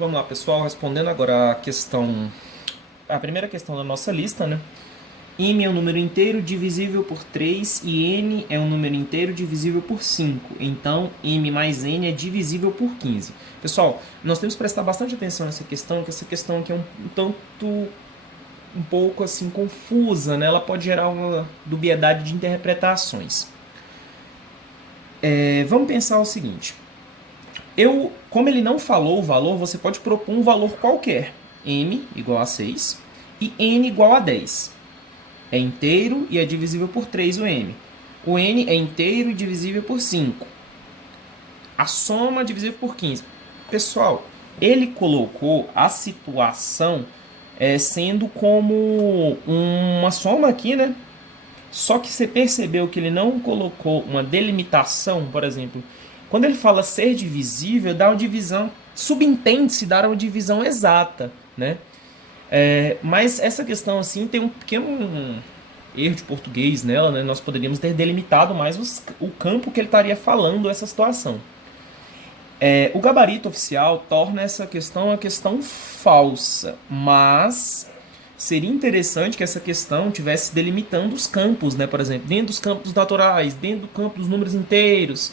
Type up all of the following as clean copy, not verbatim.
Vamos lá, pessoal, respondendo agora a primeira questão da nossa lista, né? M é um número inteiro divisível por 3 e N é um número inteiro divisível por 5. Então, M mais N é divisível por 15. Pessoal, nós temos que prestar bastante atenção nessa questão, que essa questão aqui é um pouco assim confusa, né? Ela pode gerar uma dubiedade de interpretações. Vamos pensar o seguinte. Como ele não falou o valor, você pode propor um valor qualquer. M igual a 6 e N igual a 10. É inteiro e é divisível por 3 o M. O N é inteiro e divisível por 5. A soma é divisível por 15. Pessoal, ele colocou a situação sendo como uma soma aqui, né? Só que você percebeu que ele não colocou uma delimitação, por exemplo. Quando ele fala ser divisível, dá uma divisão, subentende-se dar uma divisão exata, né? Mas essa questão assim tem um pequeno erro de português nela, né? Nós poderíamos ter delimitado mais o campo que ele estaria falando essa situação. O gabarito oficial torna essa questão uma questão falsa, mas seria interessante que essa questão tivesse delimitando os campos, né? Por exemplo, dentro dos campos naturais, dentro do campo dos números inteiros.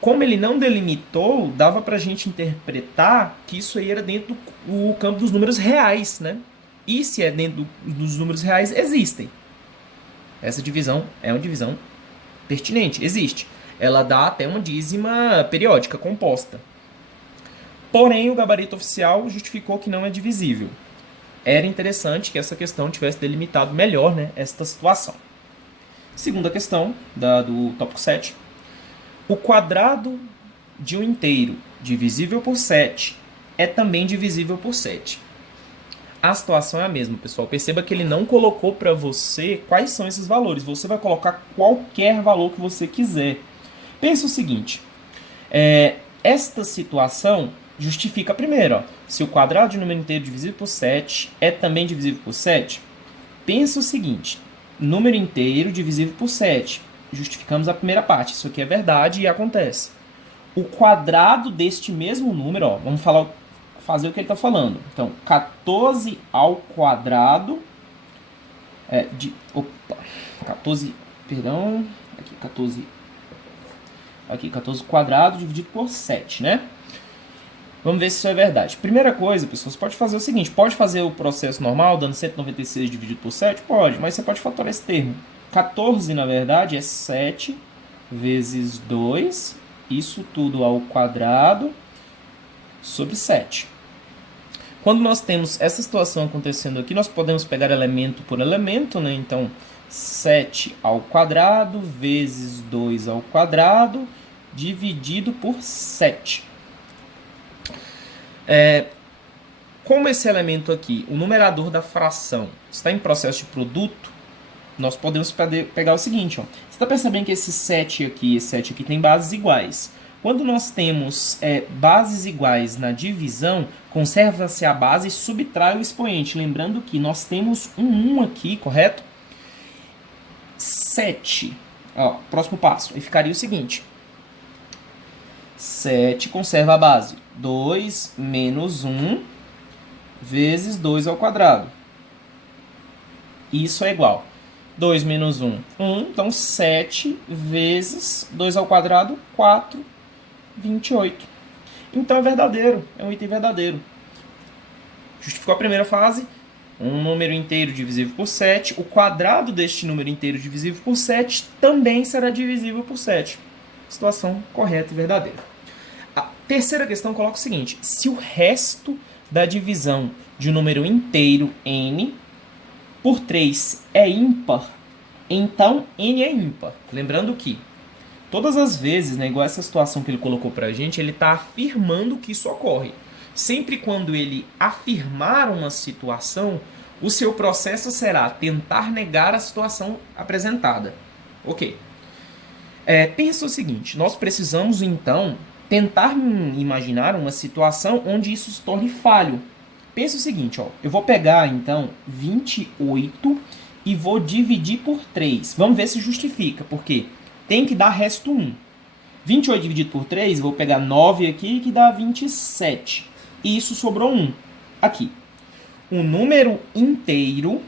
Como ele não delimitou, dava para a gente interpretar que isso aí era dentro do campo dos números reais, né? E se é dentro dos números reais, existem. Essa divisão é uma divisão pertinente, existe. Ela dá até uma dízima periódica composta. Porém, o gabarito oficial justificou que não é divisível. Era interessante que essa questão tivesse delimitado melhor, né, esta situação. Segunda questão do tópico 7. O quadrado de um inteiro divisível por 7 é também divisível por 7. A situação é a mesma, pessoal. Perceba que ele não colocou para você quais são esses valores. Você vai colocar qualquer valor que você quiser. Pensa o seguinte. Esta situação justifica primeiro. Ó, se o quadrado de um número inteiro divisível por 7 é também divisível por 7, pensa o seguinte. Número inteiro divisível por 7. Justificamos a primeira parte. Isso aqui é verdade e acontece. O quadrado deste mesmo número, ó, vamos fazer o que ele está falando. Então, 14 ao quadrado 14, perdão, aqui 14 quadrado dividido por 7, né? Vamos ver se isso é verdade. Primeira coisa, pessoal, você pode fazer o seguinte, pode fazer o processo normal, dando 196 dividido por 7? Pode, mas você pode fatorar esse termo. 14, na verdade, é 7 vezes 2, isso tudo ao quadrado, sobre 7. Quando nós temos essa situação acontecendo aqui, nós podemos pegar elemento por elemento, né? Então, 7 ao quadrado vezes 2 ao quadrado, dividido por 7. Como esse elemento aqui, o numerador da fração, está em processo de produto, nós podemos pegar o seguinte, ó. Você está percebendo que esse 7 aqui e esse 7 aqui tem bases iguais. Quando nós temos bases iguais na divisão, conserva-se a base e subtrai o expoente. Lembrando que nós temos um 1 aqui, correto? 7. Ó, próximo passo. E ficaria o seguinte. 7 conserva a base. 2 menos 1 vezes 2 ao quadrado. Isso é igual. 2 menos 1, 1. Então, 7 vezes 2 ao quadrado, 4, 28. Então, é verdadeiro. É um item verdadeiro. Justificou a primeira fase. Um número inteiro divisível por 7. O quadrado deste número inteiro divisível por 7 também será divisível por 7. Situação correta e verdadeira. A terceira questão coloca o seguinte. Se o resto da divisão de um número inteiro, n, por 3 é ímpar, então n é ímpar. Lembrando que todas as vezes, né, igual essa situação que ele colocou pra gente, ele está afirmando que isso ocorre. Sempre quando ele afirmar uma situação, o seu processo será tentar negar a situação apresentada. Ok. Pensa o seguinte, nós precisamos então tentar imaginar uma situação onde isso se torne falho. Pensa o seguinte, ó, eu vou pegar então 28 e vou dividir por 3. Vamos ver se justifica, porque tem que dar resto 1. 28 dividido por 3, vou pegar 9 aqui que dá 27. e isso sobrou 1. Aqui, um número inteiro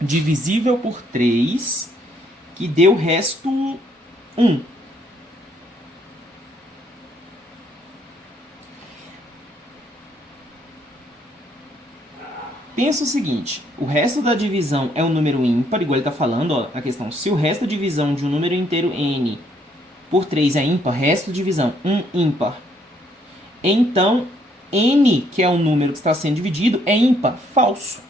divisível por 3, que deu o resto 1. Pensa o seguinte, o resto da divisão é um número ímpar, igual ele está falando, ó, a questão. Se o resto da divisão de um número inteiro n por 3 é ímpar, resto de divisão 1 ímpar. Então, n, que é o número que está sendo dividido, é ímpar, falso.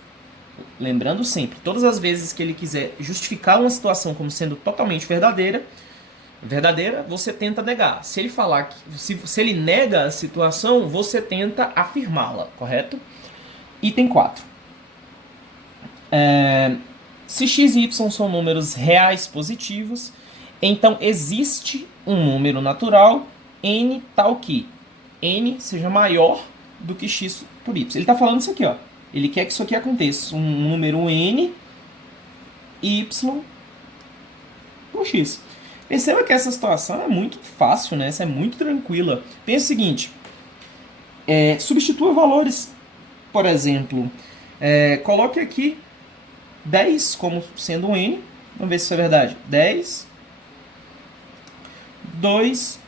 Lembrando sempre, todas as vezes que ele quiser justificar uma situação como sendo totalmente verdadeira, você tenta negar. Se ele falar que, se ele nega a situação, você tenta afirmá-la, correto? Item 4. Se x e y são números reais positivos, então existe um número natural n tal que n seja maior do que x por y. Ele está falando isso aqui, ó. Ele quer que isso aqui aconteça. Um número n y por x. Perceba que essa situação é muito fácil, né? Essa é muito tranquila. Pensa o seguinte. Substitua valores. Por exemplo, coloque aqui 10 como sendo um n. Vamos ver se isso é verdade. 10. 2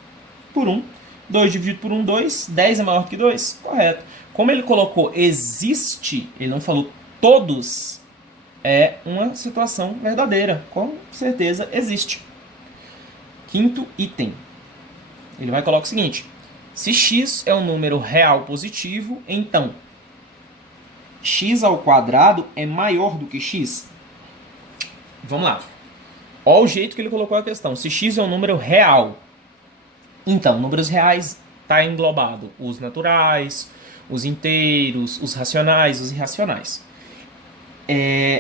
por 1. 2 dividido por 1, 2. 10 é maior que 2? Correto. Como ele colocou existe, ele não falou todos, é uma situação verdadeira. Com certeza existe. Quinto item. Ele vai colocar o seguinte. Se x é um número real positivo, então x ao quadrado é maior do que x? Vamos lá. Olha o jeito que ele colocou a questão. Se x é um número real, então, números reais está englobado os naturais, os inteiros, os racionais, os irracionais.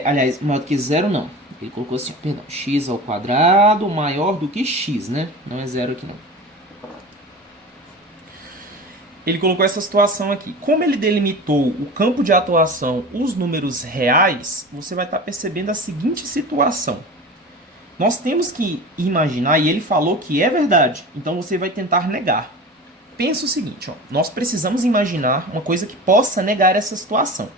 Aliás, maior do que zero não. Ele colocou assim, perdão, x ao quadrado maior do que x, né? Não é zero aqui não. Ele colocou essa situação aqui. Como ele delimitou o campo de atuação, os números reais, você vai estar percebendo a seguinte situação. Nós temos que imaginar, e ele falou que é verdade, então você vai tentar negar. Pensa o seguinte, ó, nós precisamos imaginar uma coisa que possa negar essa situação.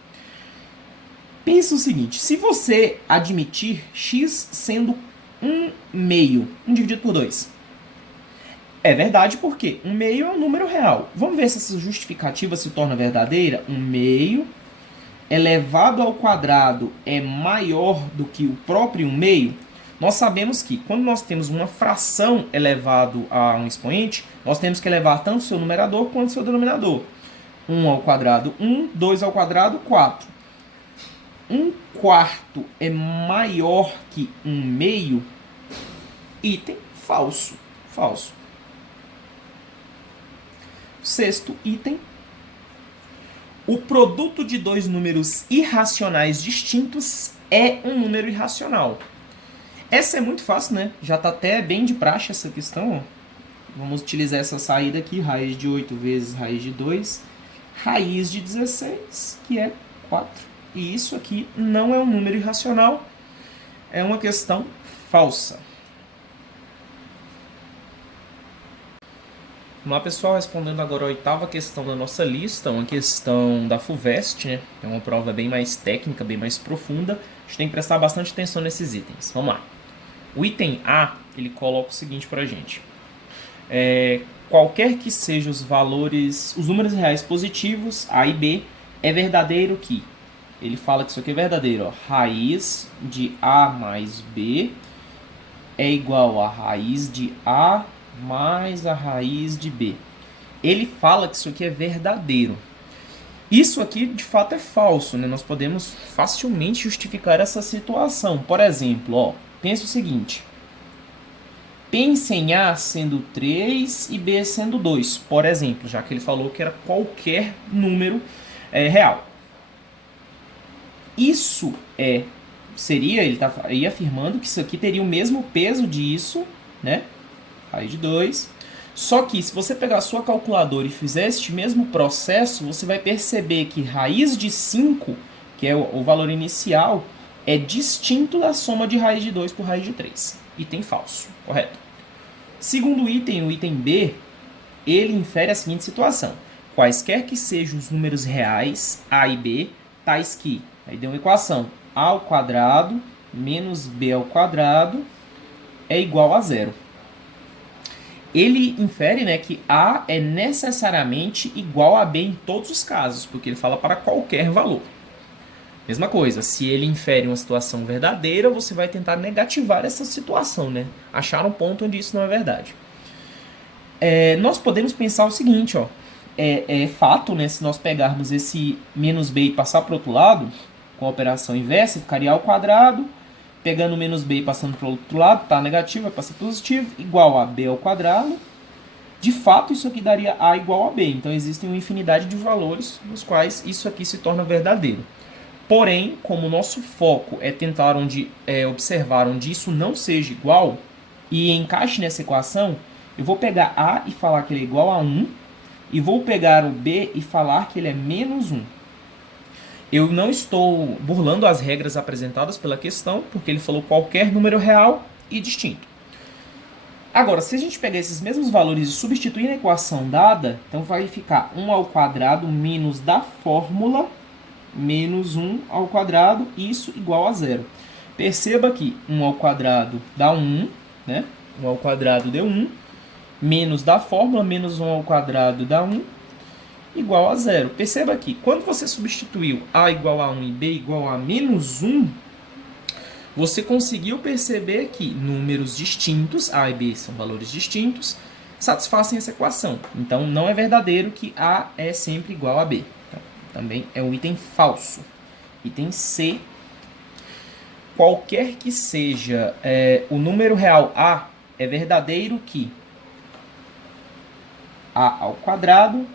Pensa o seguinte, se você admitir x sendo 1 meio, 1 dividido por 2, é verdade porque 1 meio é um número real. Vamos ver se essa justificativa se torna verdadeira. 1 meio elevado ao quadrado é maior do que o próprio 1 meio. Nós sabemos que quando nós temos uma fração elevado a um expoente, nós temos que elevar tanto o seu numerador quanto o seu denominador. 1 ao quadrado, 1. 2 ao quadrado, 4. 1 quarto é maior que 1 meio? Item falso. Falso. Sexto item. O produto de dois números irracionais distintos é um número irracional. Essa é muito fácil, né? Já está até bem de praxe essa questão. Ó. Vamos utilizar essa saída aqui. Raiz de 8 vezes raiz de 2. Raiz de 16, que é 4. E isso aqui não é um número irracional. É uma questão falsa. Vamos lá, pessoal, respondendo agora a oitava questão da nossa lista, uma questão da FUVEST, né? É uma prova bem mais técnica, bem mais profunda. A gente tem que prestar bastante atenção nesses itens. Vamos lá. O item A, ele coloca o seguinte pra gente. Qualquer que sejam os valores, os números reais positivos, A e B, é verdadeiro que... Ele fala que isso aqui é verdadeiro, ó. Raiz de A mais B é igual a raiz de A mais a raiz de B. Ele fala que isso aqui é verdadeiro. Isso aqui, de fato, é falso, né? Nós podemos facilmente justificar essa situação. Por exemplo, ó, pense o seguinte. Pense em A sendo 3 e B sendo 2, por exemplo, já que ele falou que era qualquer número real. Isso seria, ele está aí afirmando que isso aqui teria o mesmo peso disso, né? Raiz de 2. Só que se você pegar a sua calculadora e fizer este mesmo processo, você vai perceber que raiz de 5, que é o valor inicial, é distinto da soma de raiz de 2 por raiz de 3. Item falso, correto? Segundo item, o item B, ele infere a seguinte situação. quaisquer que sejam os números reais, a e b, tais que... Aí deu uma equação. A ao quadrado menos b ao quadrado é igual a zero. Ele infere, né, que a é necessariamente igual a b em todos os casos, porque ele fala para qualquer valor. Mesma coisa, se ele infere uma situação verdadeira, você vai tentar negativar essa situação, né? Achar um ponto onde isso não é verdade. Nós podemos pensar o seguinte, ó. É fato, né? Se nós pegarmos esse menos b e passar para o outro lado, com a operação inversa, ficaria a ao quadrado. Pegando o menos b e passando para o outro lado, tá negativo, vai passar positivo, igual a b ao quadrado. De fato, isso aqui daria a igual a b. Então, existem uma infinidade de valores nos quais isso aqui se torna verdadeiro. Porém, como o nosso foco é tentar observar onde isso não seja igual e encaixe nessa equação, eu vou pegar a e falar que ele é igual a 1 e vou pegar o b e falar que ele é menos 1. Eu não estou burlando as regras apresentadas pela questão, porque ele falou qualquer número real e distinto. Agora, se a gente pegar esses mesmos valores e substituir na equação dada, então vai ficar 1 ao quadrado menos da fórmula menos 1 ao quadrado, isso igual a zero. Perceba que 1 ao quadrado dá 1, né? 1 ao quadrado deu 1, menos da fórmula, menos 1 ao quadrado dá 1, igual a zero. Perceba que quando você substituiu a igual a 1 e b igual a menos 1, você conseguiu perceber que números distintos, a e b são valores distintos, satisfazem essa equação. Então, não é verdadeiro que a é sempre igual a b. Também é um item falso. Item C. Qualquer que seja o número real a, é verdadeiro que a ao quadrado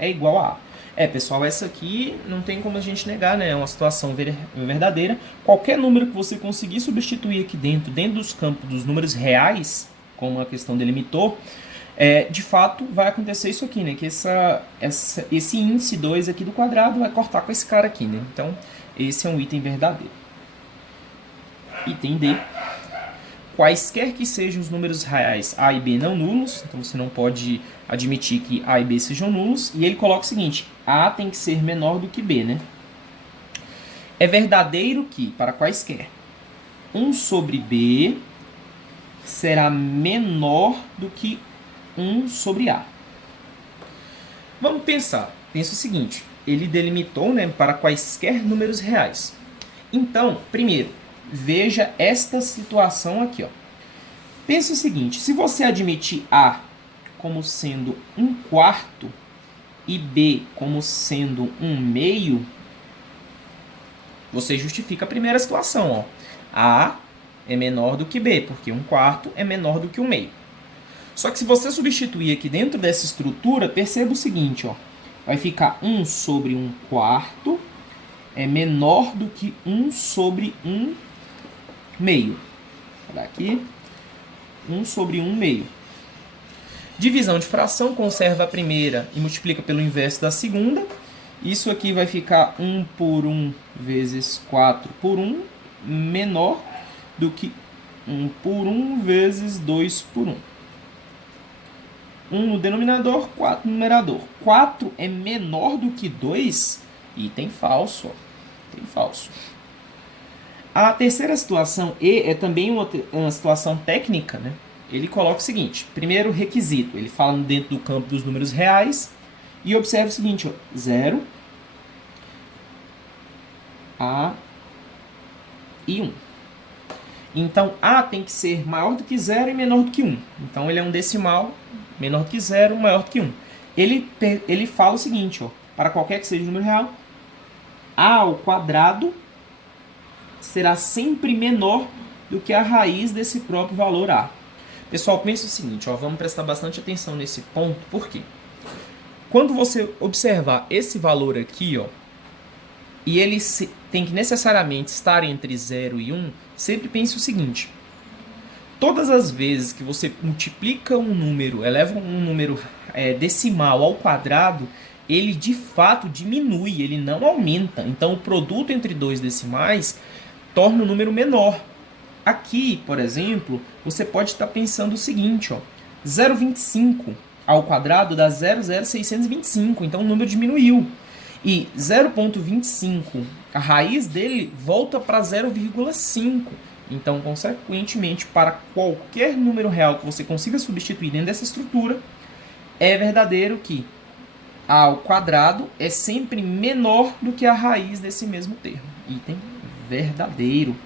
é igual a a. Pessoal, essa aqui não tem como a gente negar, né? É uma situação verdadeira. Qualquer número que você conseguir substituir aqui dentro dos campos dos números reais, como a questão delimitou, de fato vai acontecer isso aqui, né? Que esse índice 2 aqui do quadrado vai cortar com esse cara aqui, né? Então, esse é um item verdadeiro. Item D. Quaisquer que sejam os números reais a e b não nulos, então você não pode admitir que a e b sejam nulos, e ele coloca o seguinte, a tem que ser menor do que b, né? É verdadeiro que, para quaisquer, 1 sobre b será menor do que 1 sobre a. Vamos pensar. Pensa o seguinte, ele delimitou, né, para quaisquer números reais. Então, primeiro, veja esta situação aqui, ó. Pensa o seguinte, se você admitir a como sendo 1/4 e b como sendo 1/2, você justifica a primeira situação, ó. A é menor do que b, porque 1/4 é menor do que 1/2. Só que se você substituir aqui dentro dessa estrutura, perceba o seguinte, ó. Vai ficar 1 sobre 1/4 é menor do que 1 sobre 1/2. Vou dar aqui. 1 sobre 1/2. Divisão de fração, conserva a primeira e multiplica pelo inverso da segunda. Isso aqui vai ficar 1 por 1 vezes 4 por 1, menor do que 1 por 1 vezes 2 por 1. 1 no denominador, 4 no numerador. 4 é menor do que 2? Item falso. Ó. Item falso. A terceira situação, E, é também uma situação técnica, né? Ele coloca o seguinte, primeiro requisito, ele fala dentro do campo dos números reais, e observa o seguinte, ó, 0, A e 1. Então, A tem que ser maior do que 0 e menor do que 1. Então, ele é um decimal, menor do que 0, maior do que 1. Ele fala o seguinte, ó, para qualquer que seja o número real, A ao quadrado será sempre menor do que a raiz desse próprio valor A. Pessoal, pensa o seguinte, ó, vamos prestar bastante atenção nesse ponto, por quê? Quando você observar esse valor aqui, ó, e ele tem que necessariamente estar entre 0 e 1, sempre pense o seguinte, todas as vezes que você multiplica um número, eleva um número decimal ao quadrado, ele de fato diminui, ele não aumenta. Então, o produto entre dois decimais torna o número menor. Aqui, por exemplo, você pode estar pensando o seguinte, ó, 0,25 ao quadrado dá 0,0625, então o número diminuiu. E 0,25, a raiz dele volta para 0,5. Então, consequentemente, para qualquer número real que você consiga substituir dentro dessa estrutura, é verdadeiro que a ao quadrado é sempre menor do que a raiz desse mesmo termo. Item verdadeiro.